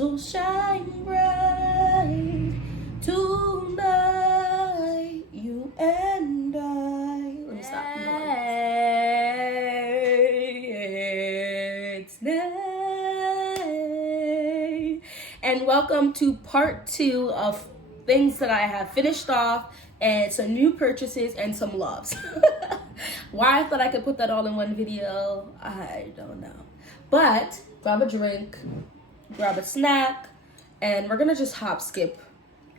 So shine bright tonight, you and I. Let me stop. It's night. And welcome to part 2 of things that I have finished off and some new purchases and some loves. Why I thought I could put that all in one video, I don't know. But grab a drink, grab a snack, and we're gonna just hop, skip,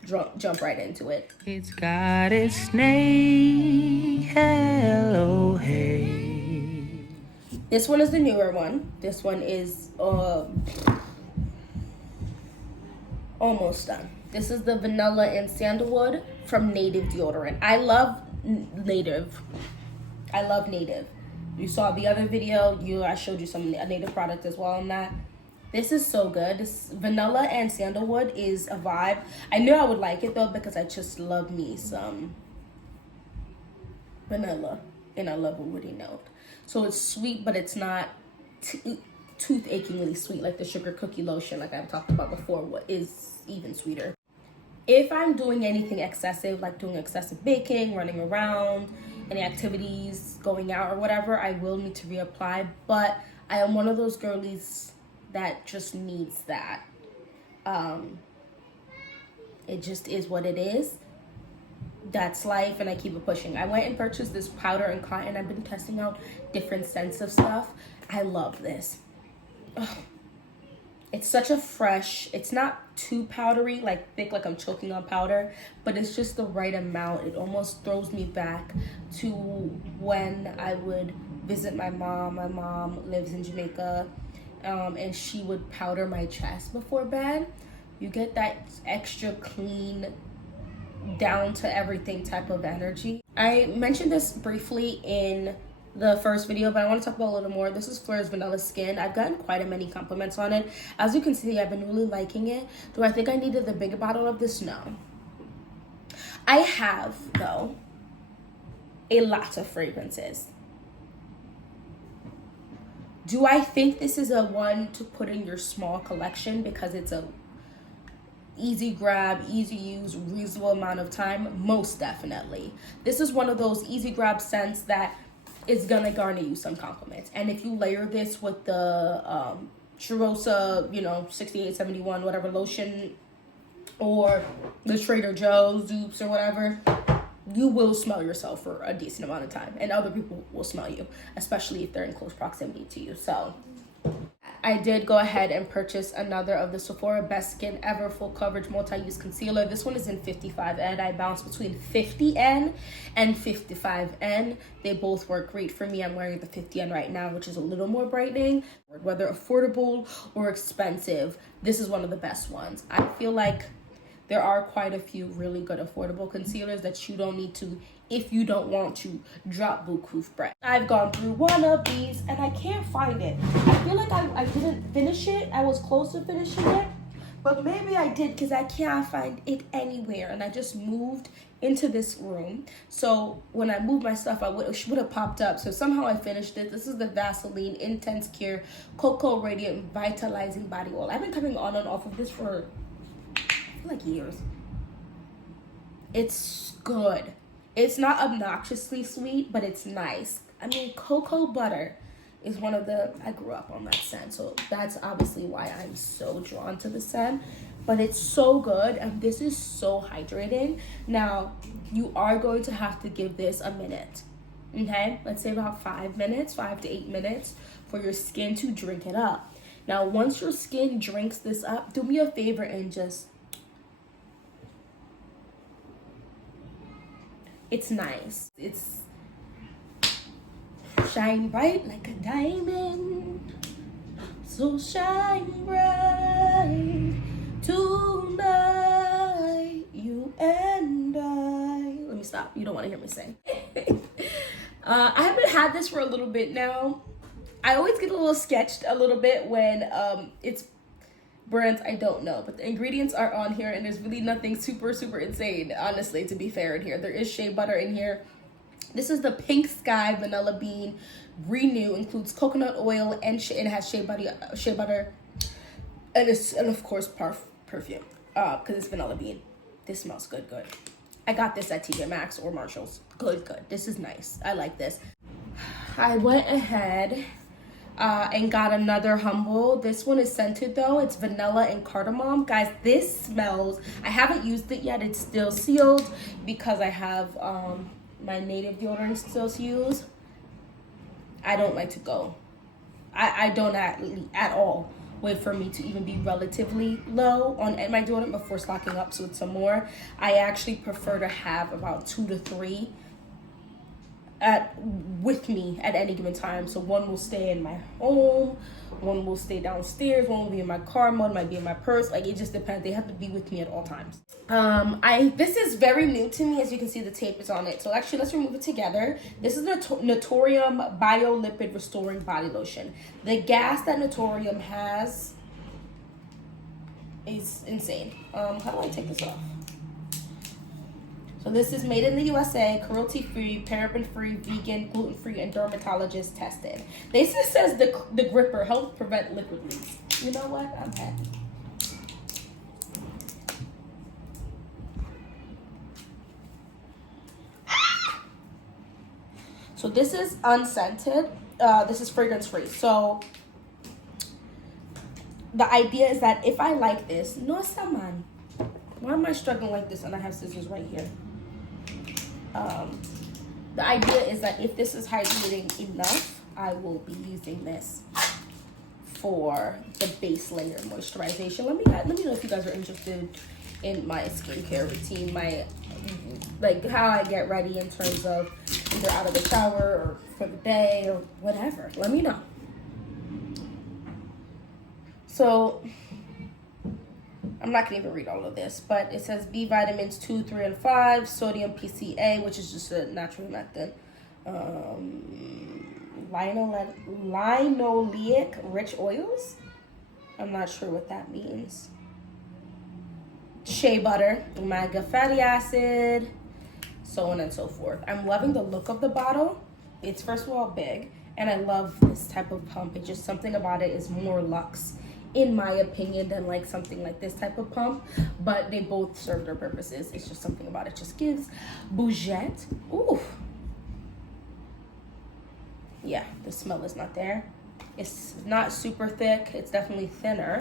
jump right into it. It's got its name, hello, hey. This one is the newer one. This one is almost done. This is the vanilla and sandalwood from Native deodorant. I love Native. You saw the other video. I showed you some Native product as well on that. This is so good. This vanilla and sandalwood is a vibe. I knew I would like it though because I just love me some vanilla and I love a woody note. So it's sweet, but it's not tooth achingly sweet like the sugar cookie lotion like I've talked about before. What is even sweeter? If I'm doing anything excessive, like doing excessive baking, running around, any activities, going out or whatever, I will need to reapply. But I am one of those girlies that just needs that. It just is what it is. That's life, and I keep it pushing. I went and purchased this powder and cotton. I've been testing out different scents of stuff. I love this. Ugh. It's such a fresh, it's not too powdery, like thick, like I'm choking on powder, but it's just the right amount. It almost throws me back to when I would visit my mom. My mom lives in Jamaica, and she would powder my chest before bed. You get that extra clean, down to everything type of energy. I mentioned this briefly in the first video, but I want to talk about a little more. This is Fleur's Vanilla Skin. I've gotten quite a many compliments on it. As you can see, I've been really liking it. Do I think I needed the bigger bottle of this? No. I have, though, a lot of fragrances. Do I think this is a one to put in your small collection because it's a easy grab, easy use, reasonable amount of time? Most definitely. This is one of those easy grab scents that is gonna garner you some compliments. And if you layer this with the Chirosa, 6871 whatever lotion, or the Trader Joe's dupes or whatever, you will smell yourself for a decent amount of time, and other people will smell you, especially if they're in close proximity to you. So I did go ahead and purchase another of the Sephora Best Skin Ever Full Coverage Multi-Use Concealer. This one is in 55N. I bounce between 50N and 55N. They both work great for me. I'm wearing the 50N right now, which is a little more brightening. Whether affordable or expensive, this is one of the best ones. I feel like there are quite a few really good affordable concealers that you don't need to, if you don't want to, drop buku bread. I've gone through one of these and I can't find it. I feel like I didn't finish it. I was close to finishing it, but maybe I did because I can't find it anywhere. And I just moved into this room. So when I moved my stuff, it would have popped up. So somehow I finished it. This is the Vaseline Intense Cure Cocoa Radiant Vitalizing Body Oil. I've been coming on and off of this for like years. It's good. It's not obnoxiously sweet, but it's nice. I mean, cocoa butter is one of I grew up on that scent, so that's obviously why I'm so drawn to the scent. But it's so good, and this is so hydrating. Now, you are going to have to give this a minute, okay? Let's say about 5 minutes, 5 to 8 minutes for your skin to drink it up. Now, once your skin drinks this up, do me a favor and just, it's nice. It's shine bright like a diamond. So shine bright tonight, you and I. Let me stop. You don't want to hear me sing. I haven't had this for a little bit now. I always get a little sketched a little bit when it's brands I don't know, but the ingredients are on here, and there's really nothing super insane, honestly, to be fair. In here there is shea butter in here. This is the Pink Sky Vanilla Bean Renew, includes coconut oil and it has shea butter, And of course perfume, because it's vanilla bean. This smells good. I got this at TJ Maxx or Marshall's. Good. This is nice. I like this. I went ahead and got another Humble. This one is scented though. It's vanilla and cardamom. Guys, this smells, I haven't used it yet. It's still sealed because I have my native deodorant still to use. I don't like to go. I don't at all wait for me to even be relatively low on my deodorant before stocking up with some more. I actually prefer to have about 2 to 3 with me at any given time. So one will stay in my home, one will stay downstairs, one will be in my car, one might be in my purse. Like, it just depends. They have to be with me at all times. This is very new to me. As you can see, the tape is on it. So actually, let's remove it together. This is the Naturium Biolipid Restoring Body Lotion. The gas that Naturium has is insane. How do I take this off? So this is made in the USA, cruelty-free, paraben-free, vegan, gluten-free, and dermatologist tested. This just says the gripper helps prevent liquid leaks. You know what? I'm happy. So this is unscented. This is fragrance-free. So the idea is that if I like this, no está mal. Why am I struggling like this and I have scissors right here? The idea is that if this is hydrating enough, I will be using this for the base layer moisturization. Let me know if you guys are interested in my skincare routine, like how I get ready in terms of either out of the shower or for the day or whatever. Let me know. So I'm not gonna even read all of this, but it says B vitamins 2, 3, and 5, sodium PCA, which is just a natural method, linoleic rich oils. I'm not sure what that means. Shea butter, omega fatty acid, so on and so forth. I'm loving the look of the bottle. It's first of all big, and I love this type of pump. It's just something about it is more luxe, in my opinion, than like something like this type of pump, but they both serve their purposes. It's just something about it just gives bougette. Ooh. Yeah, the smell is not there. It's not super thick. It's definitely thinner.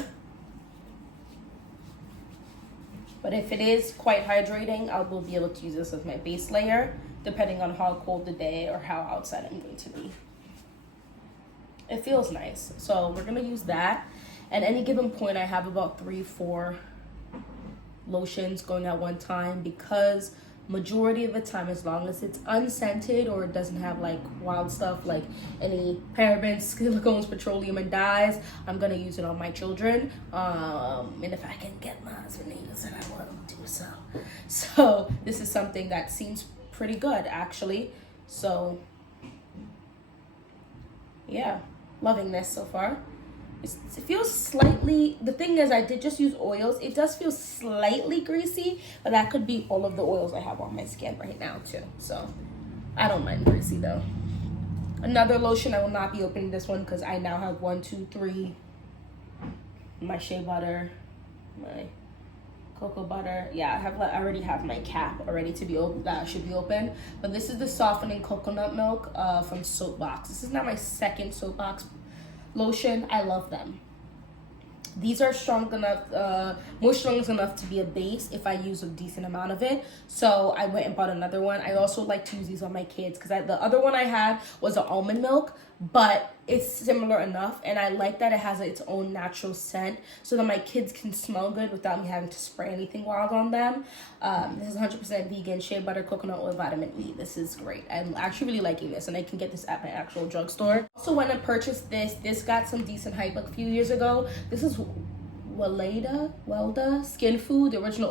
But if it is quite hydrating, I will be able to use this as my base layer, depending on how cold the day or how outside I'm going to be. It feels nice. So we're gonna use that. At any given point, I have about 3-4 lotions going at one time, because majority of the time, as long as it's unscented or it doesn't have like wild stuff like any parabens, silicones, petroleum, and dyes, I'm gonna use it on my children. And if I can get my husband to use it, I want to do so. So this is something that seems pretty good, actually. So yeah, loving this so far. It feels slightly, the thing is, I did just use oils. It does feel slightly greasy, but that could be all of the oils I have on my skin right now too. So I don't mind greasy though. Another lotion, I will not be opening this one because I now have 1, 2, 3. My shea butter, my cocoa butter. Yeah, I already have my cap already to be open. That should be open. But this is the softening coconut milk from Soapbox. This is now my second Soapbox lotion. I love them. These are strong enough, moisturizing enough to be a base if I use a decent amount of it. So I went and bought another one. I also like to use these on my kids because the other one I had was an almond milk, but it's similar enough, and I like that it has its own natural scent so that my kids can smell good without me having to spray anything wild on them. This is 100% vegan, shea butter, coconut oil, vitamin E. This is great. I'm actually really liking this, and I can get this at my actual drugstore. Also, when I purchased this got some decent hype a few years ago. This is Welda Skin Food, the original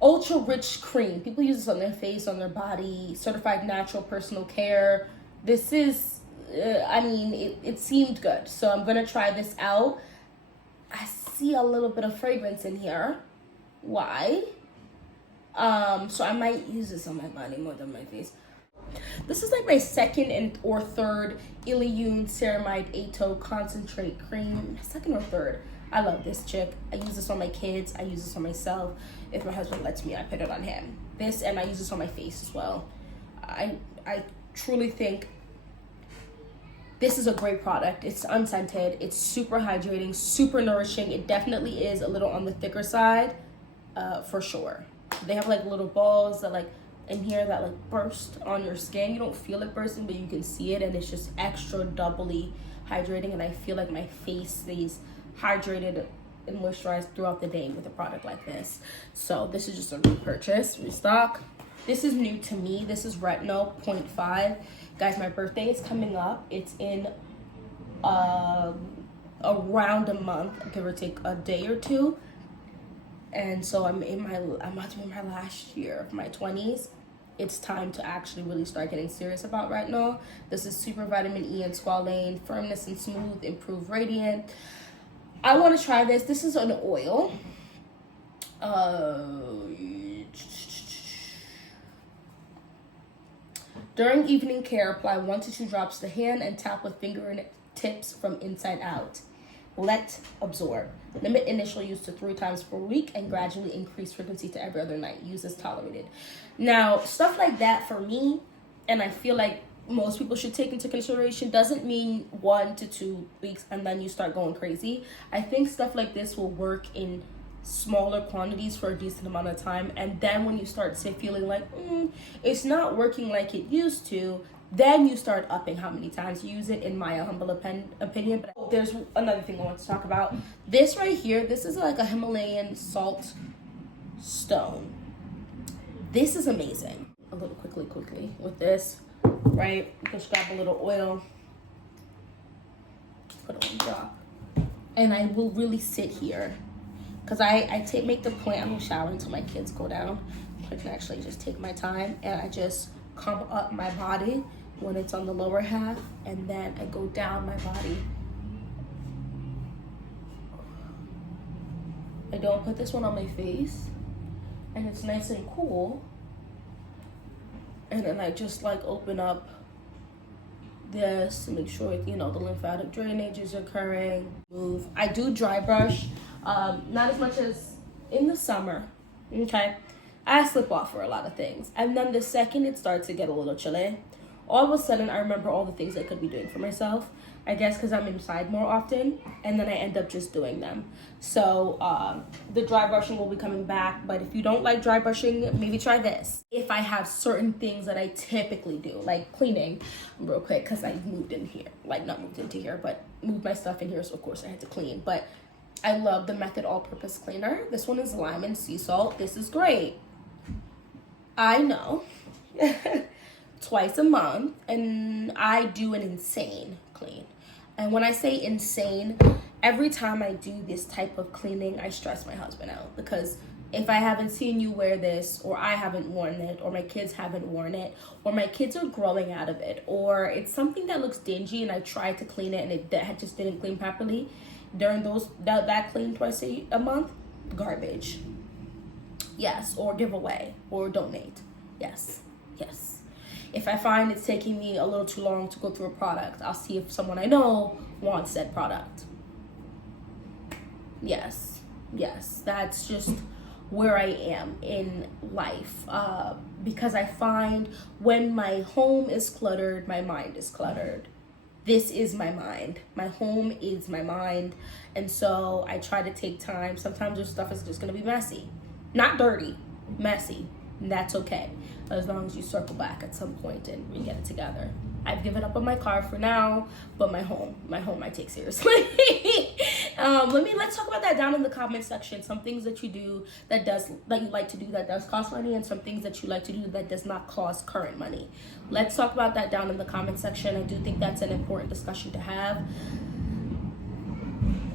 ultra rich cream. People use this on their face, on their body, certified natural personal care. This is it seemed good, so I'm gonna try this out. I see a little bit of fragrance in here. Why? So I might use this on my body more than my face. This is like my second or third Iliune Ceramide Ato Concentrate Cream. Second or third. I love this chick. I use this on my kids. I use this on myself. If my husband lets me, I put it on him. This, and I use this on my face as well. I truly think this is a great product. It's unscented. It's super hydrating, super nourishing. It definitely is a little on the thicker side, for sure. They have like little balls that like in here that like burst on your skin. You don't feel it bursting, but you can see it, and it's just extra doubly hydrating. And I feel like my face stays hydrated and moisturized throughout the day with a product like this. So this is just a repurchase, restock. This is new to me. This is Retinol 0.5. Guys, my birthday is coming up. It's in around a month, give or take a day or two. And so I'm about to be in my last year of my 20s. It's time to actually really start getting serious about retinol. This is super vitamin E and squalane, firmness and smooth, improved radiant. I want to try this. This is an oil. During evening care, apply 1 to 2 drops to hand and tap with finger tips from inside out. Let absorb. Limit initial use to 3 times per week and gradually increase frequency to every other night. Use as tolerated. Now, stuff like that for me, and I feel like most people should take into consideration, doesn't mean 1 to 2 weeks and then you start going crazy. I think stuff like this will work in smaller quantities for a decent amount of time, and then when you start feeling like it's not working like it used to, then you start upping how many times you use it, in my humble opinion. But there's another thing I want to talk about. This right here, this is like a Himalayan salt stone. This is amazing. A little quickly with this, right? Just grab a little oil, put it on drop, and I will really sit here because I make the point, I don't shower until my kids go down. I can actually just take my time, and I just come up my body when it's on the lower half, and then I go down my body. I don't put this one on my face, and it's nice and cool. And then I just like open up this to make sure, you know, the lymphatic drainage is occurring. Move. I do dry brush, not as much as in the summer, okay? I slip off for a lot of things. And then the second it starts to get a little chilly, all of a sudden I remember all the things I could be doing for myself. I guess because I'm inside more often, and then I end up just doing them. So the dry brushing will be coming back, but if you don't like dry brushing, maybe try this. If I have certain things that I typically do, like cleaning real quick, because I moved in here, like not moved into here, but moved my stuff in here, so of course I had to clean. But I love the Method All-Purpose Cleaner. This one is lime and sea salt. This is great. I know. Twice a month, and I do an insane clean. And when I say insane, every time I do this type of cleaning, I stress my husband out, because if I haven't seen you wear this, or I haven't worn it, or my kids haven't worn it, or my kids are growing out of it, or it's something that looks dingy and I tried to clean it and it just didn't clean properly during that clean twice a month, garbage. Yes, or give away, or donate. Yes. If I find it's taking me a little too long to go through a product, I'll see if someone I know wants that product. Yes, that's just where I am in life. Because I find when my home is cluttered, my mind is cluttered. This is my mind. My home is my mind. And so I try to take time. Sometimes this stuff is just gonna be messy. Not dirty, messy. And that's okay, as long as you circle back at some point and we get it together. I've given up on my car for now, but my home I take seriously. Let's talk about that down in the comment section. Some things that you do that you like to do that does cost money, and some things that you like to do that does not cost current money. Let's talk about that down in the comment section. I do think that's an important discussion to have.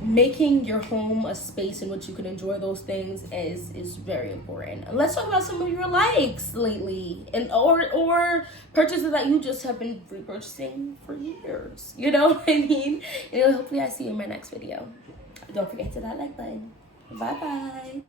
Making your home a space in which you can enjoy those things is very important. And let's talk about some of your likes lately, and or purchases that you just have been repurchasing for years. You know what I mean? And hopefully I see you in my next video. Don't forget to hit that like button. Bye bye.